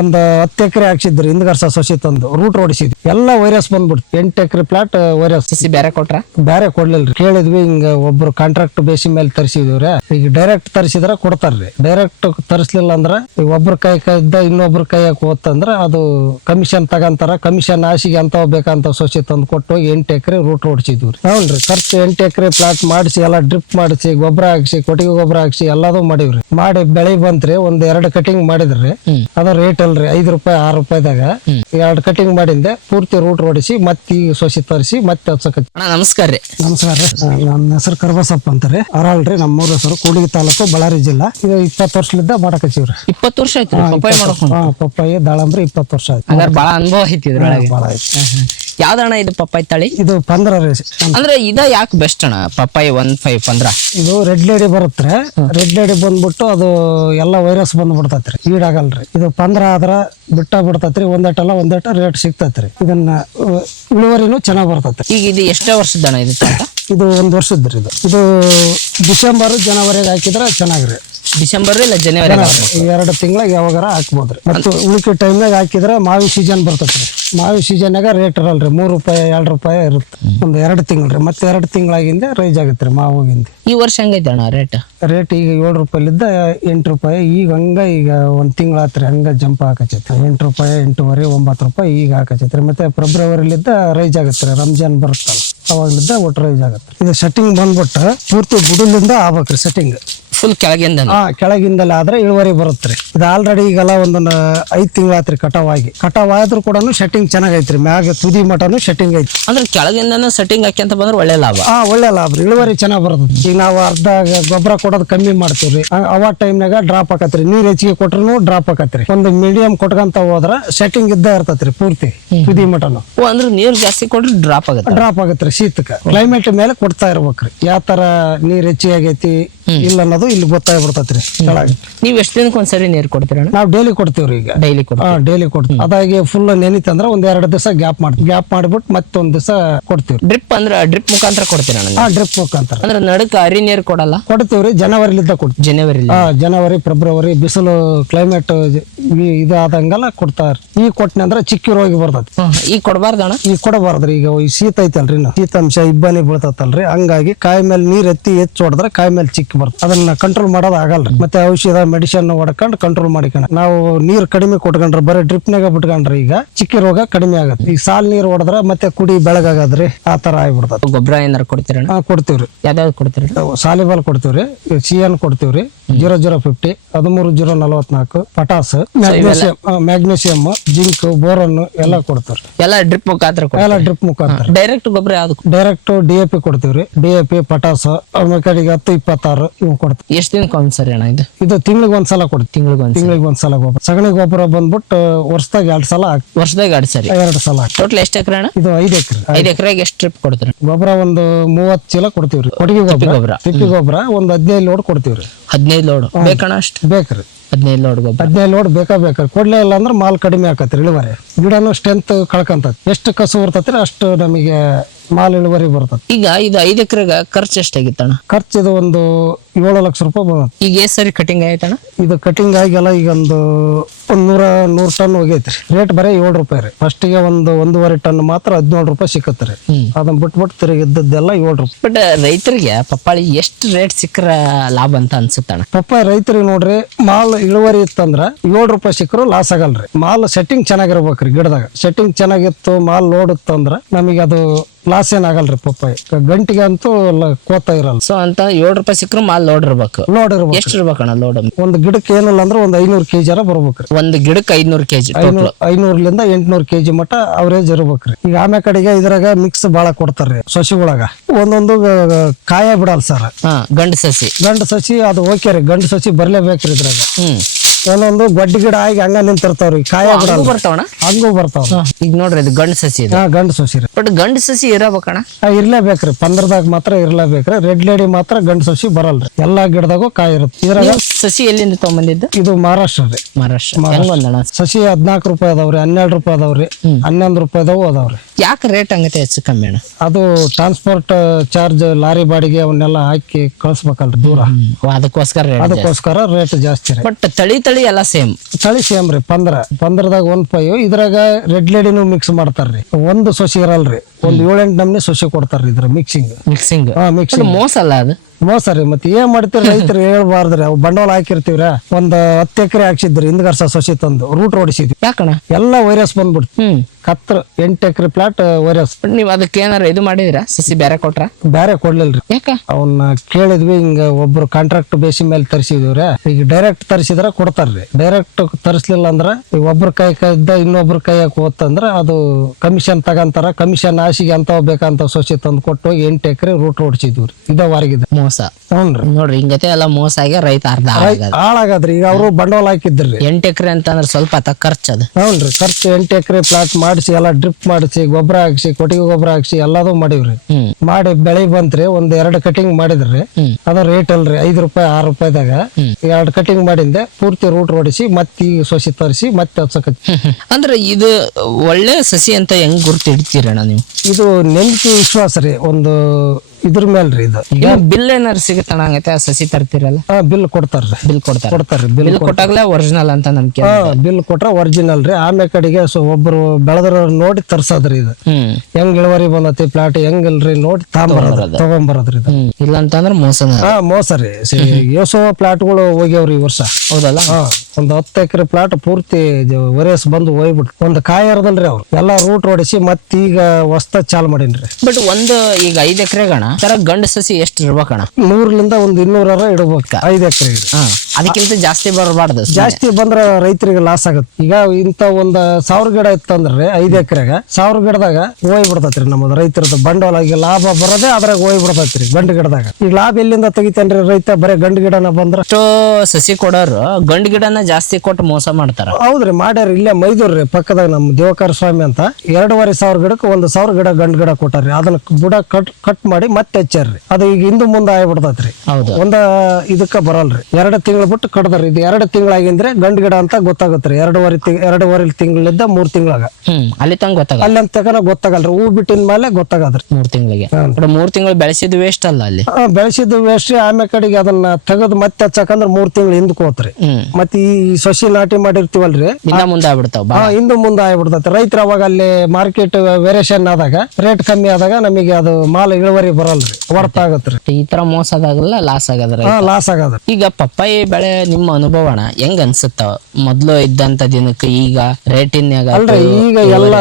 ಒಂದು ಹತ್ತು ಎಕರೆ ಹಾಕ್ಸಿದ್ರು ಹಿಂದ್ಗರ್ಸ ಸಸಿ ತಂದು ರೂಟ್ ಹೊಡಿಸಿದ್ವಿ ಎಲ್ಲ ವೈರಸ್ ಬಂದ್ಬಿಡ್ತು. ಎಂಟು ಎಕರೆ ಪ್ಲಾಟ್ ವೈರಸ್. ಸಸಿ ಬೇರೆ ಕೊಟ್ರ? ಬೇರೆ ಕೊಡ್ಲಿಲ್ರಿ. ಕೇಳಿದ್ವಿ ಹಿಂಗ ಒಬ್ರು ಕಾಂಟ್ರಾಕ್ಟ್ ಬೇಸಿ ಮೇಲೆ ತರಿಸಿದ್ರೆ ಈಗ ಡೈರೆಕ್ಟ್ ತರಿಸಿದ್ರ ಕೊಡ್ತಾರ್ರಿ. ಡೈರೆಕ್ಟ್ ತರಿಸ್ಲಿಲ್ಲ ಅಂದ್ರ ಈಗ ಒಬ್ರ ಕೈ ಕೈದ ಇನ್ನೊಬ್ರ ಕೈಯಾಗ ಹೋತಂದ್ರ ಅದು ಕಮಿಷನ್ ತಗಂತಾರ. ಕಮಿಷನ್ ಆಸಿಗೆ ಅಂತ ಬೇಕಂತ ಸೊಸಿ ತಂದು ಕೊಟ್ಟು ಎಂಟು ಎಕರೆ ರೂಟ್ ಹೊಡ್ಸಿದ್ವಿ ಹೌನ್ರಿ ಖರ್ಚು ಎಂಟು ಎಕರೆ ಪ್ಲಾಟ್ ಮಾಡಿಸಿ ಎಲ್ಲ ಡ್ರಿಪ್ ಮಾಡಿಸಿ ಗೊಬ್ಬರ ಹಾಕ್ಸಿ ಕೊಟ್ಟಿಗೆ ಗೊಬ್ಬರ ಹಾಕ್ಸಿ ಎಲ್ಲದೂ ಮಾಡಿವ್ರಿ. ಮಾಡಿ ಬೆಳೆ ಬಂತ್ರಿ ಒಂದ್ ಎರಡು ಕಟಿಂಗ್ ಮಾಡಿದ್ರಿ. ಅದ ರೇಟ್ ಅಲ್ರಿ ಐದು ರೂಪಾಯಿ ಆರು ರೂಪಾಯಿದಾಗ. ಎರಡು ಕಟಿಂಗ್ ಮಾಡಿಂದೆ ಪೂರ್ತಿ ರೂಟ್ ಹೊಡಿಸಿ ಮತ್ತೆ ಈ ಸೊಸಿ ತರಿಸಿ ಮತ್ತೆ ಹಚ್ಚಕತ್ತಿ ಅಣ್ಣ ನಮಸ್ಕಾರ ರೀ. ನಮಸ್ಕಾರ ರೀ. ನನ್ನ ಹೆಸರು ಕರ್ಬಸಪ್ಪ ಅಂತಾರೆ. ಅರಾಳ್ರಿ ನಮ್ಮ ಮೂರ ಹೆಸರು ಕೂಡಿಗೆ ತಾಲೂಕು ಬಳ್ಳಾರಿ ಜಿಲ್ಲಾ. ಇದು ಇಪ್ಪತ್ತು ವರ್ಷದಿಂದ ಮಾಡಕತ್ತೀವ್ರಿ. ಇಪ್ಪತ್ತು ವರ್ಷ ಆಯ್ತು ಪಪ್ಪಾಯ ಮಾಡ್ಕೊಂಡು ಹಾ ಪಪ್ಪಾಯಿ ದಾಳಂಬ್ರಿ ಇಪ್ಪತ್ತು ವರ್ಷ ಆಯ್ತು. ಹಂಗಾರೆ ಭಾಳ ಅನುಭವ ಐತಿ ಇದ್ರೊಳಗೆ. ಭಾಳ ಆಯ್ತು ಯಾವ್ದಣ್ಣ ಇದು ಪಪ್ಪಾಯಿ ತಳಿ? ಇದು ಪಂದ್ರ ರೀ. ಅಂದ್ರೆ ಇದ ಯಾಕೆ ಬೆಸ್ಟ್ ಅಣ್ಣ? ಪಪ್ಪಾಯಿ ಒನ್ ಫೈವ್ ಪಂದ್ರ? ಇದು ರೆಡ್ ಲೇಡಿ ಬರುತ್ತೆ ರೆಡ್ ಲೇಡಿ ಬಂದ್ಬಿಟ್ಟು ಅದು ಎಲ್ಲ ವೈರಸ್ ಬಂದ್ಬಿಡ್ತೈತ್ರಿ ಈಡಾಗಲ್ರಿ. ಇದು ಪಂದ್ರ ಆದ್ರ ಬಿಟ್ಟ ಬಿಡ್ತೈತ್ರಿ ಒಂದೇಟಲ್ಲ ಒಂದೆಟ್ಟ ರೇಟ್ ಸಿಗ್ತೈತ್ರಿ. ಇದನ್ನ ಇಳುವರಿನೂ ಚೆನ್ನಾಗ್ ಬರ್ತೈತ್ರಿ. ಈಗ ಇದು ಎಷ್ಟೇ ವರ್ಷದ ಅಣ್ಣ ಇದು ತೋಟ ಇದು ಒಂದ್ ವರ್ಷದ್ರಿ ಇದು. ಇದು ಡಿಸೆಂಬರ್ ಜನವರಿಗೆ ಹಾಕಿದ್ರೆ ಚೆನ್ನಾಗ್ರಿ. ಡಿಸೆಂಬರ್ ಇಲ್ಲ ಜನವರಿ ಎರಡು ತಿಂಗಳಿಗೆ ಯಾವಾಗಾರ ಹಾಕ್ಬೋದ್ರಿ ಮತ್ತು ಉಳಿಕೆ ಟೈಮ್ನಾಗ ಹಾಕಿದ್ರೆ ಮಾವಿ ಸೀಸನ್ ಬರ್ತೈತ್ರಿ ಮಾವಿ ಸೀಸನ್ಯಾಗ ರೇಟ್ ಇರಲ್ರಿ ಮೂರು ರೂಪಾಯಿ ಎರಡು ರೂಪಾಯಿ ಇರುತ್ತೆ. ಒಂದು ಎರಡು ತಿಂಗಳು ಮತ್ತೆ ಎರಡು ತಿಂಗಳಾಗಿಂದ ರೈಜ್ ಆಗುತ್ತೆ ರೀ ಮಾವಿಗಿಂದ ಈ ವರ್ಷ ಹೆಂಗೈತೆ ಅಣ್ಣ ರೇಟ್ ರೇಟ್ ಈಗ ಏಳು ರೂಪಾಯಿಲಿದ್ದ ಎಂಟು ರೂಪಾಯಿ ಈಗ ಹಂಗ ಈಗ ಒಂದು ತಿಂಗಳಾತ್ರಿ ಹಂಗ ಜಂಪ್ ಹಾಕಚೈತಿ ಎಂಟು ರೂಪಾಯಿ ಎಂಟೂವರೆ ಒಂಬತ್ತು ರೂಪಾಯಿ ಈಗ ಹಾಕಚೈತ್ರಿ ಮತ್ತೆ ಫೆಬ್ರವರಿಲಿದ್ದ ರೈಜ್ ಆಗತ್ತೆ ರೀ ರಂಜಾನ್ ಬರುತ್ತಲ್ಲ ಅವಾಗ್ಲಿದ್ದ ಒಟ್ಟು ರೈಜ್ ಆಗುತ್ತೆ. ಇದು ಸೆಟ್ಟಿಂಗ್ ಬಂದ್ಬಿಟ್ಟು ಪೂರ್ತಿ ಬುಡಲಿಂದ ಆಗ್ಬೇಕ್ರಿ ಸೆಟ್ಟಿಂಗ್ ಫುಲ್ ಕೆಳಗಿಂದ ಕೆಳಗಿಂದಲೇ ಆದ್ರೆ ಇಳುವರಿ ಬರುತ್ತೆ ಇದು ಆಲ್ರೆಡಿ ಈಗೆಲ್ಲ ಒಂದೊಂದು ಐದ್ ತಿಂಗಳಾತ್ರಿ ಕಟಾವ್ ಆಗಿ. ಕಟಾವ್ ಆದ್ರೂ ಕೂಡ ಸೆಟ್ಟಿಂಗ್ ಚೆನ್ನಾಗೈತ್ರಿ. ಮ್ಯಾಗ ತುದಿ ಮಟನು ಸೆಟ್ಟಿಂಗ್ ಐತಿ ಅಂದ್ರೆ ಕೆಳಗಿಂದನೂ ಸೆಟ್ಟಿಂಗ್ ಅಂತ ಬಂದ್ರೆ ಒಳ್ಳೆ ಲಾಭ. ಹಾ ಒಳ್ಳೆ ಲಾಭ ಇಳುವರಿ ಚೆನ್ನಾಗ್ ಬರ್ತದೆ. ಈಗ ನಾವು ಅರ್ಧ ಗೊಬ್ಬರ ಕೊಡೋದು ಕಮ್ಮಿ ಮಾಡ್ತೀವ್ರಿ ರೀ. ಅವ ಟೈಮ್ನಾಗ ಡ್ರಾಪ್ ಆಕತ್ರಿ. ನೀರ್ ಹೆಚ್ಚಿಗೆ ಕೊಟ್ರು ಡ್ರಾಪ್ ಆಕತ್ರಿ. ಒಂದು ಮೀಡಿಯಂ ಕೊಟ್ಕಂತ ಹೋದ್ರ ಸೆಟ್ಟಿಂಗ್ ಇದ್ದ ಇರ್ತತ್ರಿ ಪೂರ್ತಿ ತುದಿ ಮಟನು ಅಂದ್ರೆ ನೀರು ಜಾಸ್ತಿ ಕೊಟ್ರೆ ಡ್ರಾಪ್ ಆಗುತ್ತೆ. ಡ್ರಾಪ್ ಆಗತ್ರಿ ಶೀತಕ್ಕೆ. ಕ್ಲೈಮೇಟ್ ಮೇಲೆ ಕೊಡ್ತಾ ಇರ್ಬೇಕ್ರಿ. ಯಾವ ತರ ನೀರ್ ಹೆಚ್ಚಿಗೆ ಆಗೈತಿ ಇಲ್ಲ ಅನ್ನೋದು ಇಲ್ಲಿ ಗೊತ್ತಾಗ್ಬಿಡ್ತೈತ್ರಿ ಕೆಳಗೆ. ನೀವು ಎಷ್ಟು ದಿನಕ್ಕೆ ಒಂದ್ಸರಿ ನೀರು ಕೊಡ್ತೀರಣ್ಣ ನಾವು ಡೈಲಿ ಕೊಡ್ತೀವ್ರಿ ಈಗ. ಡೈಲಿ ಕೊಡ್ತೀವಿ. ಹಾ ಡೈಲಿ ಕೊಡ್ತೀವಿ. ಅದಾಗಿ ಫುಲ್ ನೆನಿತಂದ್ರ ಒಂದ್ ಎರಡು ದಿವಸ ಗ್ಯಾಪ್ ಮಾಡ್ತೀವಿ ಗ್ಯಾಪ್ ಮಾಡ್ಬಿಟ್ಟು ಮತ್ತೊಂದ್ ದಿವಸ ಕೊಡ್ತೀವಿ ಡ್ರಿಪ್ ಅಂದ್ರೆ ಡ್ರಿಪ್ ಮುಖಾಂತರ ಕೊಡ್ತೀರಣ್ಣ ನೀವು? ಹಾ ಡ್ರಿಪ್ ಮುಖಾಂತರ. ಅಂದ್ರೆ ನಡಕ ಹರಿ ನೀರು ಕೊಡಲ್ಲ? ಕೊಡ್ತೀವ್ರಿ ಜನವರಿಲಿದ್ದ ಕೊಡ್ತೀವಿ. ಜನವರಿ ಹಾ ಜನವರಿ ಫೆಬ್ರವರಿ ಬಿಸಿಲು ಕ್ಲೈಮೇಟ್ ಇದಾದಂಗೆಲ್ಲ ಕೊಡ್ತಾರ. ಈ ಕೊಟ್ಟನೆ ಅಂದ್ರೆ ಚಿಕ್ಕ ರೋಗಿ ಬರ್ತೈತಿ. ಈಗ ಕೊಡಬಾರ್ದಣ್ಣ ಈಗ ಕೊಡಬಾರ್ದ್ರಿ. ಈಗ ಈ ಶೀತ ಐತಲ್ರಿ ಶೀತಾಂಶ ಇಬ್ಬನಿ ಬೀಳ್ತೈತಲ್ರಿ. ಹಂಗಾಗಿ ಕಾಯಿ ಮೇಲೆ ನೀರ್ ಎತ್ತಿ ಹೆಚ್ಚು ಹೊಡೆದ್ರೆ ಕಾಯಿ ಮೇಲೆ ಚಿಕ್ಕಿ ಬರ್ತದೆ ಅದನ್ನ ಕಂಟ್ರೋಲ್ ಮಾಡೋದು ಆಗಲ್ಲ ಮತ್ತೆ ಔಷಧ ಮೆಡಿಸಿನ್ ಹೊಡ್ಕೊಂಡು ಕಂಟ್ರೋಲ್ ಮಾಡಿಕೊಂಡ ನಾವು ನೀರು ಕಡಿಮೆ ಕೊಟ್ಕೊಂಡ್ರೆ ಬರೀ ಡ್ರಿಪ್ನಾಗ ಬಿಟ್ಕೊಂಡ್ರೆ ಈಗ ಚಿಕ್ಕ ರೋಗ ಕಡಿಮೆ ಆಗುತ್ತೆ. ಈಗ ಸಾಲ್ ನೀರು ಹೊಡೆದ್ರೆ ಮತ್ತೆ ಕುಡಿ ಬೆಳಗಾಗದ್ರಿ ಆ ತರ ಆಗ್ಬಿಡ್ತದೆ. ಗೊಬ್ಬರ ಏನಾರು ಕೊಡ್ತೀರ ಹಾ ಕೊಡ್ತೀವ್ರಿ. ಯಾವ್ದಾವ್ದು ಕೊಡ್ತೀರಿ ಸಾಲಿಬಾಲ್ ಕೊಡ್ತೀವ್ರಿ. ಸಿ ಎನ್ ಕೊಡ್ತೀವ್ರಿ. ಜೀರೋ ಜೀರೋ ಫಿಫ್ಟಿ ಹದಿಮೂರು ಜೀರೋ ನಲವತ್ನಾಲ್ಕು potash magnesium magnesium zinc boron ಎಲ್ಲ ಕೊಡ್ತಾರೆ ಎಲ್ಲ ಡ್ರಿಪ್ ಮುಖಾಂತರ ಎಲ್ಲ ಡ್ರಿಪ್ ಮುಖಾಂತರ. ಡೈರೆಕ್ಟ್ ಗೊಬ್ಬರ ಯಾವ್ದು? ಡೈರೆಕ್ಟ್ ಡಿ ಎ ಪಿ ಕೊಡ್ತೀವ್ರಿ. ಡಿ ಎ ಪಿ ಪಟಾಸ್ ಆಮೇಲೆ ಕಡೆಗೆ ಹತ್ತು ಇಪ್ಪತ್ತಾರು ಇವು ಕೊಡ್ತೀವಿ. ಎಷ್ಟು ದಿನಕ್ಕೆ ಒಂದ್ಸರಿ ಅಣ್ಣ ಇದು? ಇದು ತಿಂಗಳಿಗೆ ಒಂದ್ಸಲ ಕೊಡ್ತೀವಿ. ತಿಂಗಳಿಗೆ ಒಂದ್ಸರಿ. ತಿಂಗಳಿಗೆ ಒಂದ್ಸಲ ಗೊಬ್ಬರ ಸಗಣಿ ಗೊಬ್ಬರ ಬಂದ್ಬಿಟ್ಟು ವರ್ಷದಾಗ ಎರಡ್ ಸಲ ಹಾಕ್- ವರ್ಷದಾಗ ಎರಡು ಸರಿ? ಎರಡ್ ಸಲ. ಟೋಟಲ್ ಎಷ್ಟು ಎಕರೆ ಅಣ್ಣ? ಇದು ಐದು ಎಕರೆ. ಐದು ಎಕರೆಗೆ ಎಷ್ಟು ಟ್ರಿಪ್ ಕೊಡ್ತಾರೆ ಗೊಬ್ಬರ ಒಂದು ಮೂವತ್ತು ಚೀಲ ಕೊಡ್ತೀವ್ರಿ ಕೊಟ್ಟಿಗೆ ಗೊಬ್ಬರ. ಗೊಬ್ಬರ. ತಿಪ್ಪಿ ಗೊಬ್ಬರ ಒಂದು ಹದಿನೈದು ಲೋಡ್ ಕೊಡ್ತೀವ್ರಿ ಹದಿನೈದು ಲೋಡ್. ಬೇಕಣ್ಣ ಅಷ್ಟು? ಬೇಕ್ರಿ ಹದಿನೈದು ಲೋಡ್ ಗೊಬ್ಬರ. ಹದಿನೈದು ಲೋಡ್ ಬೇಕಾ ಬೇಕಾ ಕೊಡ್ಲೇ ಇಲ್ಲ ಅಂದ್ರೆ ಮಾಲ್ ಕಡಿಮೆ ಆಕತ್ರಿ ಇಳುವರಿ. ಗಿಡನು ಸ್ಟ್ರೆಂತ್ ಕಳ್ಕಂತ ಎಷ್ಟು ಕಸು ಬರ್ತತ್ರಿ ಅಷ್ಟು ನಮಗೆ ಮಾಲ್ ಇಳುವರಿ ಬರ್ತದೆ. ಈಗ ಇದು ಐದು ಎಕರೆಗೆ ಖರ್ಚು ಎಷ್ಟಾಗಿತ್ತಣ್ಣ? ಖರ್ಚು ಇದು ಒಂದು ಏಳು ಲಕ್ಷ ರೂಪಾಯಿ ಬಂದೈತಿ ಈಗ ಎಷ್ಟು ಸರಿ ಕಟಿಂಗ್ ಆಯ್ತಣ್ಣ? ಇದು ಕಟಿಂಗ್ ಆಗಿಲ್ಲ ಈಗ ಒಂದು ಒಂದ್ ನೂರ ನೂರ್ ಟನ್ ಹೋಗೈತ್ರಿ ರೇಟ್ ಬರೀ ಏಳು ರೂಪಾಯಿ ರೀ. ಫಸ್ಟಿಗೆ ಒಂದು ಒಂದೂವರೆ ಟನ್ ಮಾತ್ರ ಹದಿನೇಳು ರೂಪಾಯಿ ಸಿಕ್ಕತ್ತೆ ರೀ. ಹ್ಮ್. ಅದನ್ನ ಬಿಟ್ಬಿಟ್ಟು ತಿರುಗಿ ಇದ್ದದ್ದೆಲ್ಲ ಏಳು ರೂಪಾಯಿ. ಬಟ್ ರೈತರಿಗೆ ಪಪ್ಪಾಳಿ ಎಷ್ಟು ರೇಟ್ ಸಿಕ್ಕರ ಲಾಭ ಅಂತ ಅನ್ಸುತ್ತಣ್ಣ? ಪಪ್ಪಾಯಿ ರೈತರಿಗೆ ನೋಡ್ರಿ ಮಾಲ್ ಇಳುವರಿ ಇತ್ತಂದ್ರ ಏಳು ರೂಪಾಯಿ ಸಿಕ್ಕರು ಲಾಸ್ ಆಗಲ್ರಿ. ಮಾಲ್ ಸೆಟ್ಟಿಂಗ್ ಚೆನ್ನಾಗಿರ್ಬೇಕ್ರಿ ಗಿಡದಾಗ. ಸೆಟ್ಟಿಂಗ್ ಚೆನ್ನಾಗಿತ್ತು ಮಾಲ್ ಲೋಡ್ ಇತ್ತಂದ್ರ ನಮಗೆ ಅದು ಲಾಸ್ ಏನಾಗಲ್ರಿ ಪಪ್ಪಾಯಿ ಗಂಟಿಗೆ ಅಂತೂ ಕೋತ ಇರಲ್ಲ. ಸೊ ಅಂತ ಏಳು ರೂಪಾಯಿ ಸಿಕ್ಕರು ಮಾಲ್ ಲೋಡ್ ಇರ್ಬೇಕು. ಲೋಡ್ ಇರ್ಬೇಕು. ಎಷ್ಟು ಇರ್ಬೇಕಣ್ಣ ಲೋಡ್ ಒಂದು ಗಿಡಕ್ಕೆ ಏನಿಲ್ಲ ಅಂದ್ರೆ ಒಂದು ಐನೂರು ಕೆಜಿ ಅರ ಬರ್ಬೇಕ್ರಿ ಒಂದು ಗಿಡಕ್ಕೆ ಐನೂರು ಕೆಜಿ ಐನೂರು ಐನೂರ್ಲಿಂದ ಎಂಟ್ನೂರು ಕೆಜಿ ಮಟ್ಟ ಅವರೇಜ್ ಇರ್ಬೇಕ್ರಿ ಈಗ ಆಮೆ ಕಡೆಗೆ ಇದ್ರಾಗ ಮಿಕ್ಸ್ ಬಾಳ ಕೊಡ್ತಾರ್ರಿ ಸಸಿಗೊಳಗ ಒಂದೊಂದು ಗ- ಕಾಯ ಬಿಡಲ್ಲ ಸರ್. ಹಾ ಗಂಡು ಸಸಿ. ಗಂಡು ಸಸಿ ಅದು ಓಕೆ ರೀ ಗಂಡು ಸಸಿ ಬರ್ಲೇಬೇಕ್ರಿ ಇದ್ರಾಗ. ಹ್ಮ್. ಒಂದೊಂದು ಬಡ್ಡಿ ಗಿಡ ಆಗಿ ಹಂಗ ನಿಂತಿರ್ತಾವ್ರಿ ಕಾಯ ಬರ್ತಾವಣ ಹಂಗೂ ಬರ್ತಾವ. ಈಗ ನೋಡ್ರಿ ಇದು ಗಂಡ ಸಸಿ ಇದು. ಹಾ ಗಂಡು ಸಸಿ ರೀ. ಬಟ್ ಗಂಡ ಸಸಿ ಇರಬೇಕಣ್ಣ? ಆ, ಇರ್ಲೇಬೇಕ್ರಿ ಪಂದ್ರದಾಗ ಮಾತ್ರ ಇರ್ಲೇಬೇಕ್ರಿ ರೆಡ್ ಲೇಡಿ ಮಾತ್ರ ಗಂಡ ಸಸಿ ಬರಲ್ರಿ. ಎಲ್ಲಾ ಗಿಡದಾಗೂ ಕಾಯಿ ಇರುತ್ತೆ. ಇದ್ರಾಗ ನೀವು ಸಸಿ ಎಲ್ಲಿಂದ ತಗೊಂಬಂದಿದ್ದು? ಇದು ಮಹಾರಾಷ್ಟ್ರ ರೀ. ಮಹಾರಾಷ್ಟ್ರ. ಸಸಿ ಹದಿನಾಲ್ಕು ರೂಪಾಯಿ ಅದಾವ್ರಿ ಹನ್ನೆರಡು ರೂಪಾಯಿ ಅದಾವ್ರಿ ಹನ್ನೊಂದು ರೂಪಾಯಿ ಅದಾವು ಅದಾವ್ರಿ ಯಾಕೆ ರೇಟ್ ಹಂಗತೆ ಹೆಚ್ಚು ಕಮ್ಮಿ ಅಣ್ಣ? ಅದು ಟ್ರಾನ್ಸ್ಪೋರ್ಟ್ ಚಾರ್ಜ್ ಲಾರಿ ಬಾಡಿಗೆ ಅವನ್ನೆಲ್ಲ ಹಾಕಿ ಕಳಿಸ್ಬೇಕಲ್ರಿ ದೂರ. ಅದಕ್ಕೋಸ್ಕರ ರೇಟ್ ಅದಕ್ಕೋಸ್ಕರ ರೇಟ್ ಜಾಸ್ತಿ ರೀ. ಬಟ್ ತಳಿ ತಳಿ ತಳಿ ಎಲ್ಲ ಸೇಮ್ ತಳಿ ಸೇಮ್ ರೀ ಪಂದ್ರ. ಪಂದ್ರದಾಗ ಒಂದ್ ಪೈ ಇದ್ರಾಗ ರೆಡ್ ಲೇಡಿನು ಮಿಕ್ಸ್ ಮಾಡ್ತಾರ್ರಿ. ಒಂದು ಸೊಸಿ ಇರಲ್ರಿ. ಒಂದ್ ಏಳೆಂಟು ನಮ್ನಿ ಸೊಸಿ ಕೊಡ್ತಾರ್ರಿ ಇದ್ರ ಮಿಕ್ಸಿಂಗ್ ಮಿಕ್ಸಿಂಗ್ ಹಾ ಮಿಕ್ಸಿಂಗ್ ಮೋಸ ಅಲ್ಲ ಅದು? ಮೋಸ ರೀ ಮತ್ತೆ ಏನ್ ಮಾಡ್ತೀರಿ ರೈತರು ಹೇಳ್ಬಾರ್ದ್ರಿ ಅವು ಬಂಡವಾಳ ಹಾಕಿರ್ತೀವ್ರ. ಒಂದ್ ಹತ್ತು ಎಕರೆ ಹಾಕ್ಸಿದ್ರಿ ಹಿಂದ್ಗರ್ಸ ಸೊಸಿ ತಂದು ರೂಟ್ ಓಡಿಸಿದ್ವಿ. ಯಾಕಣ ಎಲ್ಲ ವೈರಸ್ ಬಂದ್ಬಿಡ್ತು. ಹ್ಮ್. ಕತ್ರ ಎಂಟು ಎಕರೆ ಪ್ಲಾಟ್ ವೈರಸ್. ನೀವ್ ಅದಕ್ಕೆ ಏನಾರ ಇದು ಮಾಡಿದಿರಾ? ಸಸಿ ಬೇರೆ ಕೊಟ್ರ? ಬೇರೆ ಕೊಡ್ಲಿಲ್ರಿ. ಯಾಕ? ಅವನ್ನ ಕೇಳಿದ್ವಿ ಹಿಂಗ ಒಬ್ರು ಕಾಂಟ್ರಾಕ್ಟ್ ಬೇಸಿ ಮೇಲೆ ತರಿಸಿದ್ವಿ ಈಗ ಡೈರೆಕ್ಟ್ ತರಿಸಿದ್ರ ಕೊಡ್ತಾರ್ರಿ. ಡೈರೆಕ್ಟ್ ತರಿಸ್ಲಿಲ್ಲ ಅಂದ್ರ ಈಗ ಒಬ್ರ ಕೈ ಕೈದ ಇನ್ನೊಬ್ರ ಕೈಯಾಗ ಹೋತಂದ್ರ ಅದು ಕಮಿಷನ್ ತಗಂತಾರ. ಕಮಿಷನ್ ಆಶಿಗೆ ಅಂತ ಬೇಕಂತ ಸೊಸಿ ತಂದು ಕೊಟ್ಟು ಹೋಗಿ ಎಂಟು ಎಕರೆ ರೂಟ್ ಓಡಿಸಿದ್ವಿ. ಇದ ವಾರಿಗಿದೆ. ಮೋಸ. ಹ್ಞೂನ್ರಿ ನೋಡ್ರಿ ಹಿಂಗತೆ ಎಲ್ಲ ಮೋಸ ಆಗಿ ರೈತ ಅರ್ಧ ಆಗದ. ಹಾಳಾಗದ್ರಿ. ಈಗ ಅವರು ಬಂಡವಾಳ ಹಾಕಿದ್ರಿ. ಎಂಟ್ ಎಕರೆ ಅಂತಂದ್ರೆ ಸ್ವಲ್ಪ ತ ಖರ್ಚು ಅದು. ಹೌನ್ರಿ ಖರ್ಚು ಎಂಟು ಎಕರೆ ಪ್ಲಾಟ್ ಮಾಡಿಸಿ ಎಲ್ಲ ಡ್ರಿಪ್ ಮಾಡಿಸಿ ಗೊಬ್ಬರ ಹಾಕ್ಸಿ ಕೊಟ್ಟಿಗೆ ಗೊಬ್ಬರ ಹಾಕ್ಸಿ ಎಲ್ಲಾದು ಮಾಡಿವ್ರಿ. ಹ್ಮ್. ಮಾಡಿ ಬೆಳೆ ಬಂತ್ರಿ ಒಂದ್ ಎರಡು ಕಟಿಂಗ್ ಮಾಡಿದ್ರಿ. ಅದ ರೇಟ್ ಅಲ್ರಿ ಐದ್ ರೂಪಾಯಿ ಆರ್ ರೂಪಾಯಿದಾಗ. ಎರಡು ಕಟಿಂಗ್ ಮಾಡಿಂದೆ ಪೂರ್ತಿ ರೂಟ್ ಹೊಡಿಸಿ ಮತ್ತೆ ಸೊಸಿ ತರಿಸಿ ಮತ್ತೆ ಹಚ್ಚಕತ್ತಿ. ಅಂದ್ರೆ ಇದು ಒಳ್ಳೆ ಸಸಿ ಅಂತ ಹೆಂಗ್ ಗುರ್ತಿಡ್ತೀರಣ್ಣ ನೀವು? ಇದು ನಂಬಿಕೆ ವಿಶ್ವಾಸ ರೀ ಒಂದು ಇದ್ರ ಮೇಲ್ರಿ ಇದು. ಈಗ ಬಿಲ್ ಏನಾರು ಸಿಗುತ್ತಣ್ಣ ಹಂಗತೆ ಆ ಸಸಿ ತರ್ತಿರಲ್ಲ? ಆ, ಬಿಲ್ ಕೊಡ್ತಾರ್ರಿ. ಬಿಲ್ ಕೊಡ್ತಾರ. ಕೊಡ್ತಾರ್ರಿ ಬಿಲ್ ಬಿಲ್ ಕೊಟ್ಟಾಗ್ಲೇ ಒರಿಜಿನಲ್ ಅಂತ ನಂಬಿಕೆ ಹಾ ಬಿಲ್ ಕೊಟ್ರ ಒರಿಜಿನಲ್ ರೀ. ಆಮೇಲೆ ಕಡೆಗೆ ಸೊ ಒಬ್ರು ಬೆಳೆದ್ರ ನೋಡಿ ತರ್ಸೋದ್ರಿ ಇದು. ಹ್ಮ್. ಹೆಂಗ್ ಇಳುವರಿ ಬಂದತಿ ಪ್ಲಾಟ್ ಹೆಂಗ್ ಇಲ್ರಿ ನೋಡಿ ತಾಂಬರೋದು ತಗೊಂಬರೋದ್ರಿ ಇದು. ಹ್ಮ್. ಇಲ್ಲ ಅಂತಂದ್ರೆ ಮೋಸನ. ಹಾ ಮೋಸ ರೀ. ಯೋಸೋ ಪ್ಲಾಟ್ಗಳು ಹೋಗ್ಯಾವ್ರಿ ಈ ವರ್ಷ. ಹೌದಲ್ಲ? ಹಾ. ಒಂದ್ ಹತ್ತು ಎಕರೆ ಪ್ಲಾಟ್ ಪೂರ್ತಿ ಒರೆಸ್ ಬಂದು ಹೋಗ್ಬಿಟ್ಟು ಒಂದು ಕಾಯಿ ಇರದಲ್ರಿ ಅವ್ರು. ಎಲ್ಲಾ ರೂಟ್ ಹೊಡಿಸಿ ಮತ್ತೆ ಈಗ ಹೊಸ್ತ ಚಾಲ್ ಮಾಡೀನ್ರಿ. ಬಟ್ ಒಂದು ಈಗ ಐದ್ ಎಕರೆಗಣ ತರ ಗಂಡ ಸಸಿ ಎಷ್ಟು ಇರ್ಬೇಕಣ? ನೂರ್ಲಿಂದ ಒಂದು ಇನ್ನೂರ ಇಡ್ಬೇಕು ಐದು ಎಕರೆ ಅದಕ್ಕಿಂತ ಜಾಸ್ತಿ ಬರಬಾರ್ದು ಜಾಸ್ತಿ ಬಂದ್ರೆ ರೈತರಿಗೆ ಲಾಸ್ ಆಗತ್ತೆ. ಈಗ ಇಂತ ಒಂದು ಸಾವಿರ ಗಿಡ ಇತ್ತಂದ್ರೆ ಐದು ಎಕರೆಗ ಸಾವಿರ ಗಿಡದಾಗ ಹೋಯ್ ಬಿಡ್ತೈತ್ರಿ ನಮ್ಮದು ರೈತರದ್ದು ಬಂಡವಾಳ ಈಗ ಲಾಭ ಬರೋದೇ ಅದ್ರಾಗ ಹೋಯ್ ಬಿಡ್ತೈತ್ರಿ ಗಂಡು ಗಿಡದಾಗ. ಈಗ ಲಾಭ ಎಲ್ಲಿಂದ ತೆಗಿತೇನ್ರಿ ರೈತ? ಬರೀ ಗಂಡ ಗಿಡನ ಬಂದ್ರೆ. ಸಸಿ ಕೊಡೋರು ಗಂಡ ಗಿಡನ ಜಾಸ್ತಿ ಕೊಟ್ಟು ಮೋಸ ಮಾಡ್ತಾರ. ಹೌದ್ರಿ ಮಾಡ್ಯಾರ ಇಲ್ಲೇ ಮೈದೂರ್ರಿ ಪಕ್ಕದಾಗ ನಮ್ಮ ದೇವಕರ ಸ್ವಾಮಿ ಅಂತ. ಎರಡೂವರೆ ಸಾವಿರ ಗಿಡಕ್ಕೆ ಒಂದು ಸಾವಿರ ಗಿಡ ಗಂಡು ಗಿಡ ಕೊಟ್ಟಾರ್ರಿ. ಅದನ್ನ ಬುಡ ಕಟ್ ಕಟ್ ಮಾಡಿ ಮತ್ತೆ ಹಚ್ಚಾರ್ರಿ. ಅದು ಈಗ ಹಿಂದೆ ಮುಂದೆ ಆಗ್ಬಿಡ್ತೈತ್ರಿ. ಹೌದು. ಒಂದ ಇದಕ್ಕ ಬರಲ್ರಿ. ಎರಡು ತಿಂಗಳು ಬಿಟ್ಟು ಕಡ್ದಾರಿ ಇದು ಎರಡು ತಿಂಗಳಾಗಿಂದ್ರೆ ಗಂಡು ಗಿಡ ಅಂತ ಗೊತ್ತಾಗತ್ರಿ. ಎರಡೂವರೆ ತಿಂಗ್ ಎರಡೂವರೆ ತಿಂಗಳಿಂದ ಮೂರ್ ತಿಂಗಳಾಗ. ಹ್ಮ್ ಅಲ್ಲಿ ತಂಗ ಗೊತ್ತಾಗಲ್ಲ. ಅಲ್ಲಿ ಅಂತ ಗೊತ್ತಾಗಲ್ರಿ. ಹೂ ಬಿಟ್ಟಿನ ಮೇಲೆ ಗೊತ್ತಾಗದ್ರಿ ಮೂರ್ ತಿಂಗಳಿಗೆ. ಮೂರ್ ತಿಂಗಳು ಬೆಳೆಸಿದ್ ವೇಸ್ಟ್ ಅಲ್ಲ ಅಲ್ಲಿ. ಬೆಳೆಸಿದ ವೇಸ್ಟ್ ಆಮೇಲೆ ಕಡೆಗೆ ಅದನ್ನ ತೆಗೆದು ಮತ್ತೆ ಹಚ್ಚಕಂದ್ರ ಮೂರ್ ತಿಂಗಳು ಹಿಂದಕ್ಕೆ ಹೋತ್ರಿ ಮತ್ತೆ ಈ ಸೊಸಿ ನಾಟಿ ಮಾಡಿರ್ತೀವಲ್ರಿ? ಇನ್ನ ಮುಂದೆ ಆಗ್ಬಿಡ್ತಾವ ಬಾ. ಹಾ ಹಿಂದೆ ಮುಂದೆ ಆಗ್ಬಿಡ್ತೈತೆ. ರೈತರು ಅವಾಗ ಅಲ್ಲಿ ಮಾರ್ಕೆಟ್ ವೇರಿಯೇಷನ್ ಆದಾಗ ರೇಟ್ ಕಮ್ಮಿ ಆದಾಗ ನಮಗೆ ಅದು ಮಾಲ್ ಇಳುವರಿ ಬರಲ್ರಿ. ವರ್ತ್ ಆಗತ್ರಿ. ಈ ತರ ಮೋಸ ಆದಾಗಲ್ಲ ಲಾಸ್ ಆಗದ್ರ ಹಾ ಲಾಸ್ ಆಗದ. ಈಗ ಪಪ್ಪಾಯಿ ಬೆಳೆ ನಿಮ್ಮ ಅನುಭವನ ಹೆಂಗ್ ಅನ್ಸುತ್ತ? ಮೊದ್ಲು ಇದ್ದಂತ ದಿನಕ್ಕೆ ಈಗ ರೇಟಿನ್ಯಾಗ ಅಲ್ರಿ ಈಗ ಎಲ್ಲ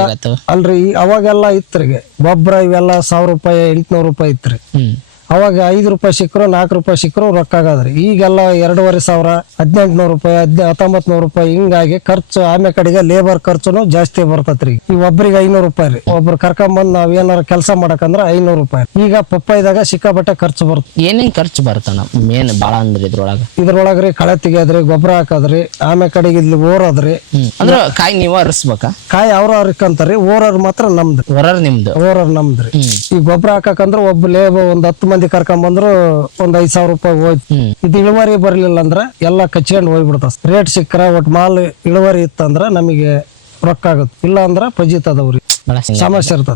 ಅಲ್ರಿ ಈ- ಅವಾಗೆಲ್ಲ ಇತ್ರಿ ಗೊಬ್ಬರ ಇವೆಲ್ಲ ಸಾವಿರ ರೂಪಾಯಿ ಎಂಟ್ನೂರು ರೂಪಾಯಿ ಇತ್ರಿ ಹ್ಮ್. ಅವಾಗ ಐದು ರೂಪಾಯಿ ಸಿಕ್ಕರು ನಾಲ್ಕು ರೂಪಾಯಿ ಸಿಕ್ಕರು ರೊಕ್ಕ ಆಗದ್ರಿ. ಈಗೆಲ್ಲ ಎರಡೂವರೆ ಸಾವಿರ ಹದಿನೆಂಟುನೂರು ರೂಪಾಯಿ ಹದಿನ ಹತ್ತೊಂಬತ್ತು ನೂರು ರೂಪಾಯಿ ಹಿಂಗಾಗಿ ಖರ್ಚು ಆಮೇಲೆ ಕಡೆಗೆ ಲೇಬರ್ ಖರ್ಚುನು ಜಾಸ್ತಿ ಬರ್ತತ್ರಿ. ಈ ಒಬ್ರಿಗೆ ಐನೂರು ರೂಪಾಯಿ ರೀ. ಒಬ್ರು ಕರ್ಕೊಂಬಂದ್ ನಾವ್ ಏನಾರ ಕೆಲಸ ಮಾಡಕಂದ್ರ ಐನೂರು ರೂಪಾಯಿ. ಈಗ ಪಪ್ಪಾಯಿದಾಗ ಸಿಕ್ಕಾಪಟ್ಟೆ ಖರ್ಚು ಬರುತ್ತೆ ಏನೇನ್ ಖರ್ಚು ಬರ್ತಾನ ಮೇನ್ ಬಾಳ ಅಂದ್ರೆ ಇದ್ರೊಳಗ. ಇದ್ರೊಳಗ್ರಿ ಕಳೆ ತೆಗಿಯೋದ್ರಿ ಗೊಬ್ಬರ ಹಾಕೋದ್ರಿ ಆಮೇಲೆ ಕಡೆಗೆ ಇಲ್ಲಿ ಓರೋದ್ರಿ ಅಂದ್ರ. ಕಾಯಿ ನೀವ ಅರಸ್ಬೇಕಾ ಕಾಯಿ ಅವ್ರ ಅವ್ರಿಕಂತಾರ್ರಿ ಓರೋರ್ ಮಾತ್ರ ನಮ್ದು. ಹೊರರ್ ನಿಮ್ದು. ಓರೋರ್ ನಮ್ದ್ರಿ ಈ ಗೊಬ್ಬರ ಹಾಕಕಂದ್ರ ಒಬ್ಬ ಲೇಬ ಒಂದ್ ಹತ್ತು ಮಂದಿ ಕರ್ಕೊಂಬಂದ್ರು ಒಂದ್ ಐದ್ ಸಾವಿರ ರೂಪಾಯಿ ಹೋಯ್ತು ಇದು ಇಳುವರಿ ಬರ್ಲಿಲ್ಲ ಅಂದ್ರ ಎಲ್ಲಾ ಕಚ್ಕೊಂಡ್ ಹೋಗ್ಬಿಡ್ತಾವ. ರೇಟ್ ಸಿಕ್ಕ್ರ ಒಟ್ ಮಾಲ್ ಇಳುವರಿ ಇತ್ತಂದ್ರ ನಮಗೆ ರೊಕ್ಕ ಆಗುತ್ತೆ. ಇಲ್ಲ ಅಂದ್ರ ಪಜಿತ್ ಅದಾವ್ರಿ ಸಮಸ್ಯೆ ಇರ್ತದ.